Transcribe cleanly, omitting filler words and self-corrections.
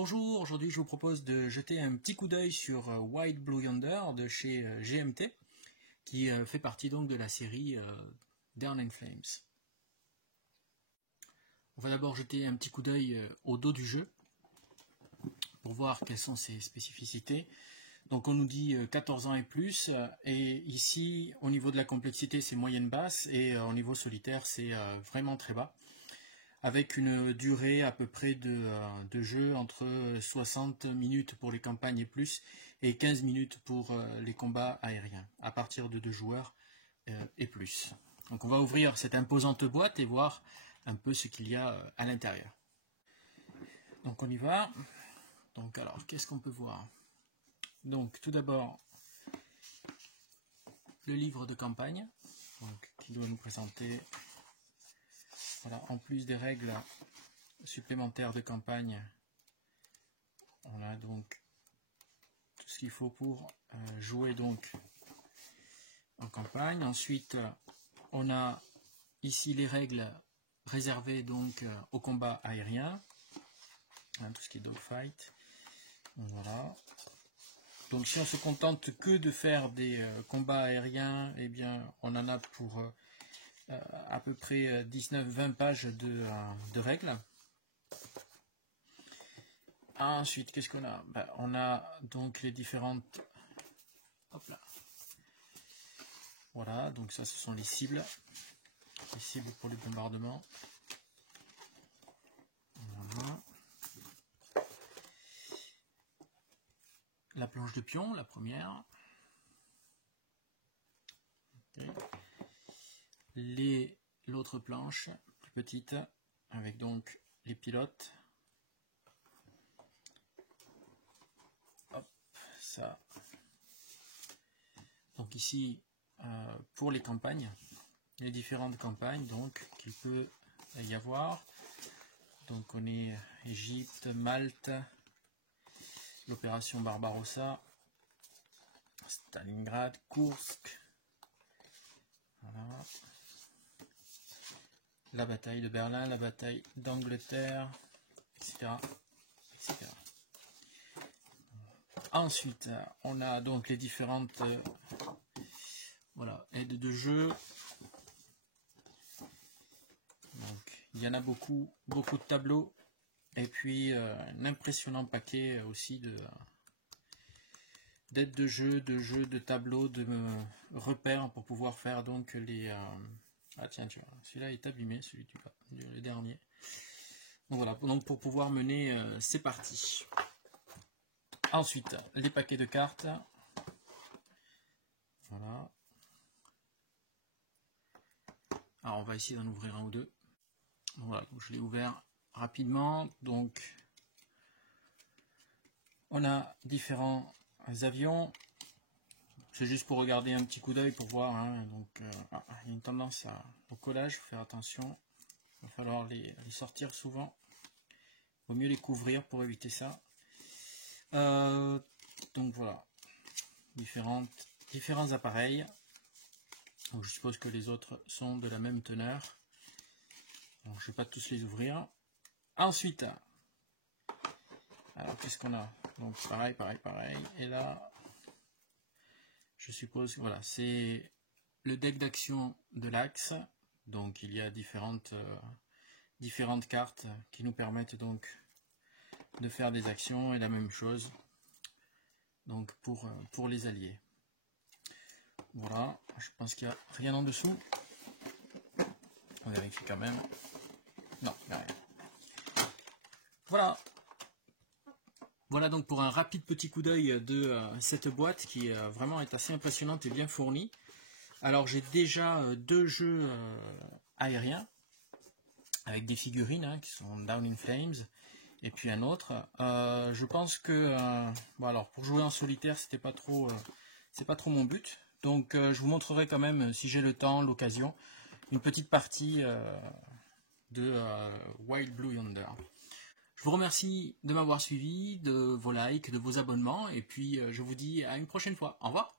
Bonjour, aujourd'hui je vous propose de jeter un petit coup d'œil sur White Blue Yonder de chez GMT, qui fait partie donc de la série Down in Flames. On va d'abord jeter un petit coup d'œil au dos du jeu, pour voir quelles sont ses spécificités. Donc on nous dit 14 ans et plus, et ici au niveau de la complexité c'est moyenne basse, et au niveau solitaire c'est vraiment très bas, avec une durée à peu près de jeu entre 60 minutes pour les campagnes et plus, et 15 minutes pour les combats aériens, à partir de 2 joueurs et plus. Donc on va ouvrir cette imposante boîte et voir un peu ce qu'il y a à l'intérieur. Donc on y va. Donc alors, qu'est-ce qu'on peut voir? Donc tout d'abord, le livre de campagne, donc, qui doit nous présenter, voilà, en plus des règles supplémentaires de campagne, on a donc tout ce qu'il faut pour jouer donc en campagne. Ensuite, on a ici les règles réservées donc au combat aérien, hein, tout ce qui est dogfight. Voilà. Donc si on se contente que de faire des combats aériens, eh bien on en a pour à peu près 19-20 pages de règles. Ensuite, qu'est-ce qu'on a? On a donc les différentes... Hop là. Voilà, donc ça ce sont les cibles pour les bombardements. Voilà. La planche de pion, la première. Okay. L'autre planche, plus petite, avec donc les pilotes. Hop, ça. Donc ici, pour les campagnes, les différentes campagnes donc qu'il peut y avoir. Donc on est Égypte, Malte, l'opération Barbarossa, Stalingrad, Kursk, voilà. La bataille de Berlin, la bataille d'Angleterre, etc., etc. Ensuite, on a donc les différentes voilà, aides de jeu. Donc, il y en a beaucoup de tableaux, et puis un impressionnant paquet aussi d'aides de jeu, de tableaux, de repères pour pouvoir faire donc les... Ah tiens, celui-là est abîmé, celui le dernier. Donc voilà, donc pour pouvoir mener ces parties. Ensuite, les paquets de cartes. Voilà. Alors on va essayer d'en ouvrir un ou deux. Voilà, donc je l'ai ouvert rapidement. Donc on a différents avions. C'est juste pour regarder un petit coup d'œil pour voir. Hein. Donc il y a une tendance au collage, il faut faire attention. Il va falloir les sortir souvent. Il vaut mieux les couvrir pour éviter ça. Donc voilà, différents appareils. Donc je suppose que les autres sont de la même teneur. Donc je ne vais pas tous les ouvrir. Ensuite, alors qu'est-ce qu'on a? Donc pareil. Et là, je suppose que voilà, c'est le deck d'action de l'Axe. Donc il y a différentes cartes qui nous permettent donc de faire des actions, et la même chose donc pour les alliés. Voilà, je pense qu'il n'y a rien en dessous. On vérifie quand même. Non, il n'y a rien. Voilà. Voilà donc pour un rapide petit coup d'œil de cette boîte qui vraiment est assez impressionnante et bien fournie. Alors j'ai déjà 2 jeux aériens avec des figurines hein, qui sont Down in Flames, et puis un autre. Je pense que bon, alors pour jouer en solitaire c'est pas trop mon but. Donc je vous montrerai quand même, si j'ai le temps, l'occasion, une petite partie de White Blue Yonder. Je vous remercie de m'avoir suivi, de vos likes, de vos abonnements, et puis je vous dis à une prochaine fois. Au revoir.